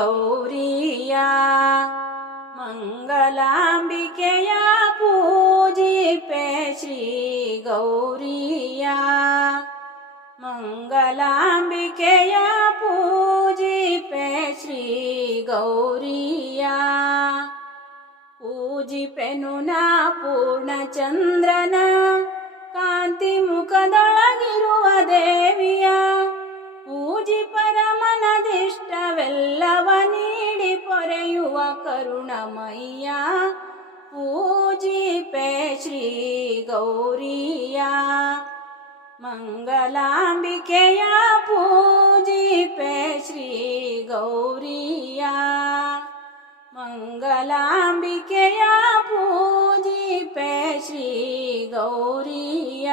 ಗೌರಿಯ ಮಂಗಲಾಂಬಿಕೆಯ ಪೂಜಿಪೆ ಶ್ರೀ ಗೌರಿಯ ಮಂಗಲಾಂಬಿಕೆಯ ಪೂಜಿಪೆ ಶ್ರೀ ಗೌರಿಯ. ಪೂಜಿಪೆನು ನಾ ಪೂರ್ಣಚಂದ್ರನ ಕಾಂತಿ ಮುಖದೊಳಗಿರುವ ದೇವಿಯ. ಪೂಜಿ ಪರಮನದಿಷ್ಟವೆಲ್ಲವ ಪೊರೆಯುವ ಕರುಣಮಯ್ಯ ಪೂಜಿಪೆ ಶ್ರೀ ಗೌರಿಯ ಮಂಗಲಾಂಬಿಕೆಯ ಪೂಜಿಪೆ ಶ್ರೀ ಗೌರಿಯ ಮಂಗಲಾಂಬಿಕೆಯ ಪೂಜಿಪೆ ಶ್ರೀ ಗೌರಿಯ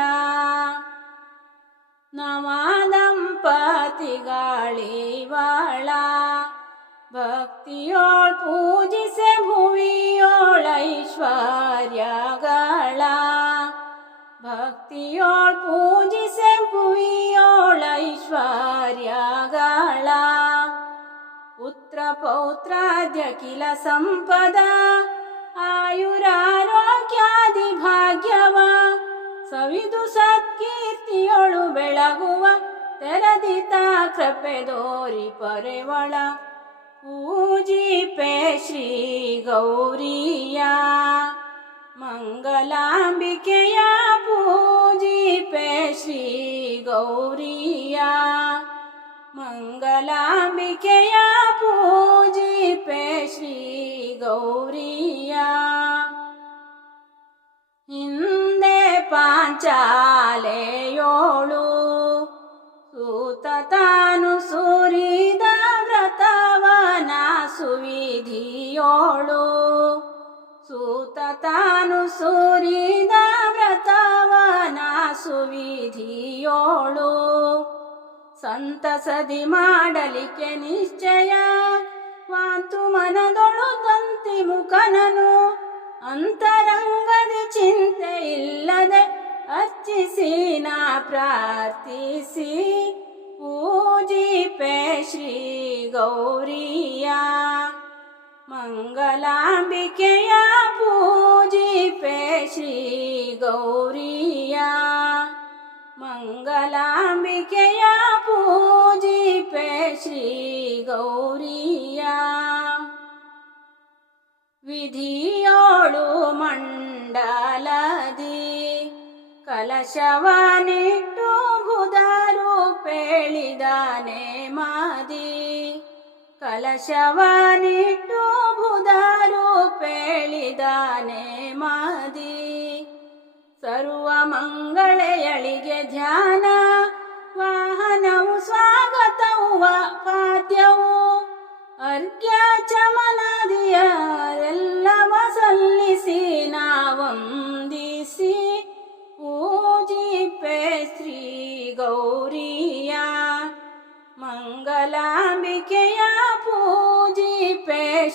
ಭಕ್ತಿಯೋಳ್ ಪೂಜಿಸೆ ಭುವಿಯೋಳೈಶ್ವರ್ಯಗಳ ಭಕ್ತಿಯೋಳ್ ಪೂಜಿಸೆ ಭುವಿಯೋಳೈಶ್ವರ್ಯಗಳ ಪುತ್ರ ಪೌತ್ರಾದ್ಯ ಕಿಲ ಸಂಪದ. ಆಯುರಾರೋಗ್ಯಾದಿ ಭಾಗ್ಯವ. ಸವಿದು ಸತ್ಕೀರ್ತಿಯೊಳು ಬೆಳಗುವ. ತೆರದಿತ ಕೃಪೆದೋರಿ ಪರೆವಳ. പൂജിപ്പേ ശ്രീ ഗൗരിയ. മംഗലാംബികയ പൂജിപ്പേ ശ്രീ ഗൗരിയ. മംഗലാംബികയ പൂജിപ്പേ ശ്രീ ഗൗരിയ. ഇന്ദേ പാഞ്ചാലയോളു ಸುವಿಧಿಯೋಳು ಸೂತ ತಾನು ಸುರಿದ ವ್ರತವನ ಸುವಿಧಿಯೋಳು. ಸಂತಸದಿ ಮಾಡಲಿಕ್ಕೆ ನಿಶ್ಚಯ, ವಾಂತು ಮನದೊಳು ತಂತಿ ಮುಖನನು. ಅಂತರಂಗದಿ ಚಿಂತೆ ಇಲ್ಲದೆ ಅರ್ಚಿಸಿ, ನಾ ಪ್ರಾರ್ಥಿಸಿ. ಪೂಜಿಪೆ ಶ್ರೀ ಗೌರಿಯ मङ्गलाम्बिकया पूजिपे गौरया मङ्गलाम्बिकया पूजिपे गौरया विधियोळु मण्डलदि कलशवनि टो बुदरुने मादि ಕಲಶವನಿಟ್ಟು ಬುಧರು ಪೇಳಿದಾನೆ ಮಾದಿ ಸರ್ವ ಮಂಗಳೆಯಳಿಗೆ ಧ್ಯಾನ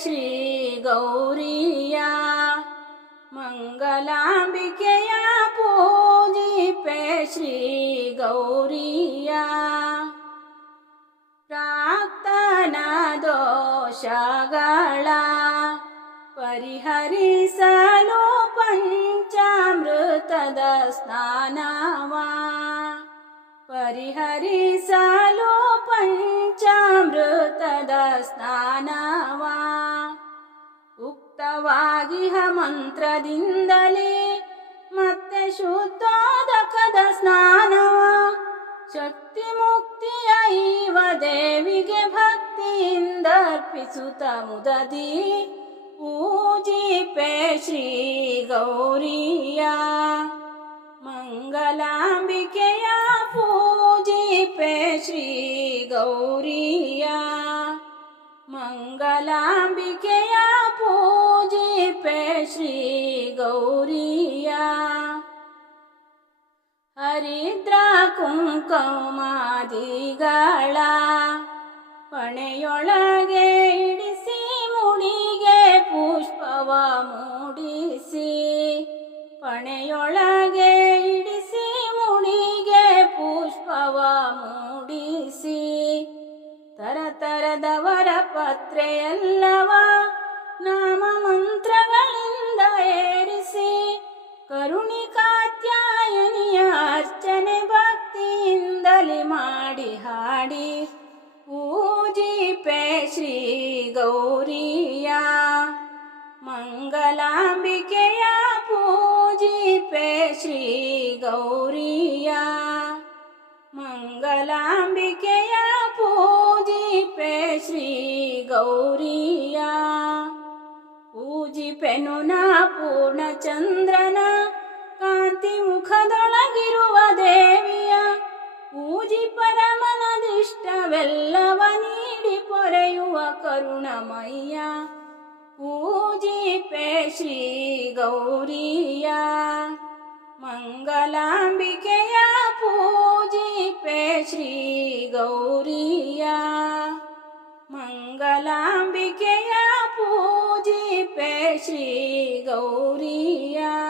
श्रीगौरीया मङ्गलाम्बिकया पूजिपे श्रीगौरीया। प्राक्तना दोष परिहरिसलो पञ्चामृतदस्थाना वा परिहरि ಉಕ್ತವಾಗಿಹ ಮಂತ್ರದಿಂದಲೇ ಮತ್ತೆ ಶುದ್ಧೋದಕದ ಸ್ನಾನವ ಶಕ್ತಿ ಮುಕ್ತಿಯ ಈವ ದೇವಿಗೆ ಭಕ್ತಿಯಿಂದ ಅರ್ಪಿಸುತ್ತ ಮುದದಿ ಪೂಜಿಪೆ ಶ್ರೀ ಗೌರಿಯ ಮಂಗಲಾಂಬಿಕೆಯ ಪೂಜಿಪೆ ಶ್ರೀ ಗೌರಿಯ ಕುಂಕುಮಾದಿಗಳ ಪಣೆಯೊಳಗೆ ಇಡಿಸಿ ಮುಡಿಗೆ ಪುಷ್ಪವ ಮೂಡಿಸಿ, ಪಣೆಯೊಳಗೆ ಇಡಿಸಿ ಮುಡಿಗೆ ಪುಷ್ಪವ ಮೂಡಿಸಿ ತರತರದವರ ಪತ್ರೆಯಲ್ಲವ ನಾಮ ಮಂತ್ರಗಳಿಂದ ಏರಿಸಿ ಕರುಣಿಕಾತ್ಯಾಯನಿಯ ಮಾಡಿ ಹಾಡಿ ಪೂಜಿಪೆ ಶ್ರೀ ಗೌರಿಯ ಮಂಗಲಾಂಬಿಕೆಯ ಪೂಜಿಪೆ ಶ್ರೀ ಗೌರಿಯ ಮಂಗಲಾಂಬಿಕೆಯ ಪೂಜಿಪೆ ಶ್ರೀ ಗೌರಿಯ ಪೂಜಿಪೆನು ನಾ ಪೂರ್ಣಚಂದ್ರನ करुणमैया पूजी पे श्री गौरिया। मंगलाम्बिकया, पूजी पे श्री गौरिया। पूजिपे पूजी पे श्री गौरिया।